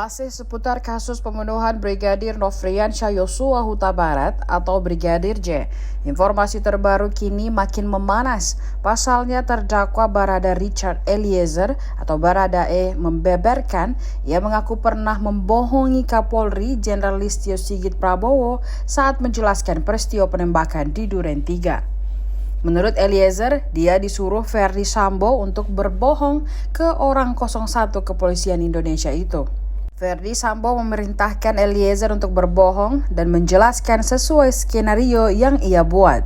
Masih seputar kasus pembunuhan Brigadir Nofriansyah Yosua Huta Barat atau Brigadir J. Informasi terbaru kini makin memanas. Pasalnya terdakwa Barada Richard Eliezer atau Baradae membeberkan ia mengaku pernah membohongi Kapolri Jenderal Listio Sigit Prabowo saat menjelaskan peristiwa penembakan di Duren 3. Menurut Eliezer, dia disuruh Verdi Sambo untuk berbohong ke orang 01 Kepolisian Indonesia itu. Verdi Sambo memerintahkan Eliezer untuk berbohong dan menjelaskan sesuai skenario yang ia buat.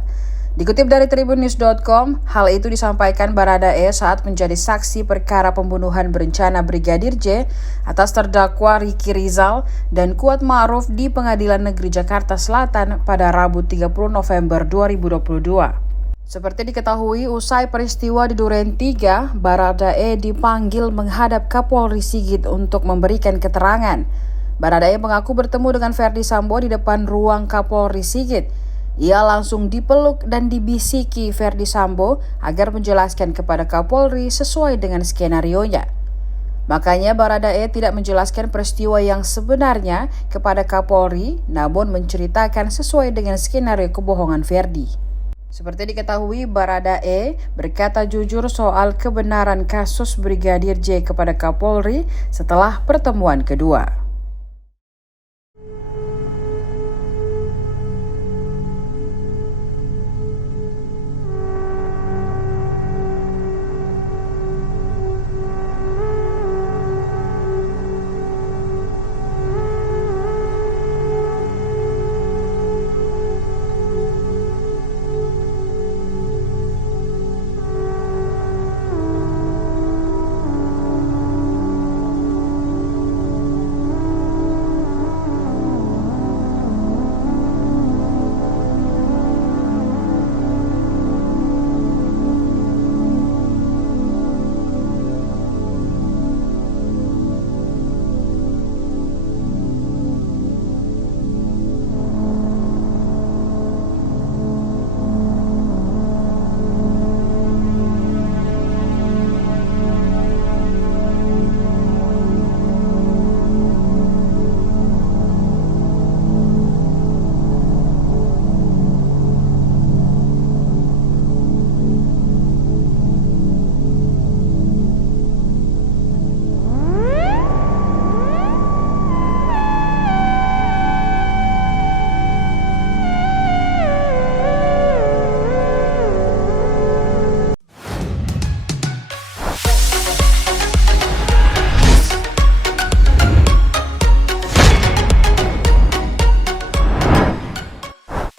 Dikutip dari tribunnews.com, hal itu disampaikan Baradae saat menjadi saksi perkara pembunuhan berencana Brigadir J atas terdakwa Ricky Rizal dan Kuat Ma'ruf di Pengadilan Negeri Jakarta Selatan pada Rabu 30 November 2022. Seperti diketahui, usai peristiwa di Duren 3, Baradae dipanggil menghadap Kapolri Sigit untuk memberikan keterangan. Baradae mengaku bertemu dengan Verdi Sambo di depan ruang Kapolri Sigit. Ia langsung dipeluk dan dibisiki Verdi Sambo agar menjelaskan kepada Kapolri sesuai dengan skenarionya. Makanya Baradae tidak menjelaskan peristiwa yang sebenarnya kepada Kapolri, namun menceritakan sesuai dengan skenario kebohongan Verdi. Seperti diketahui, Baradae berkata jujur soal kebenaran kasus Brigadir J kepada Kapolri setelah pertemuan kedua.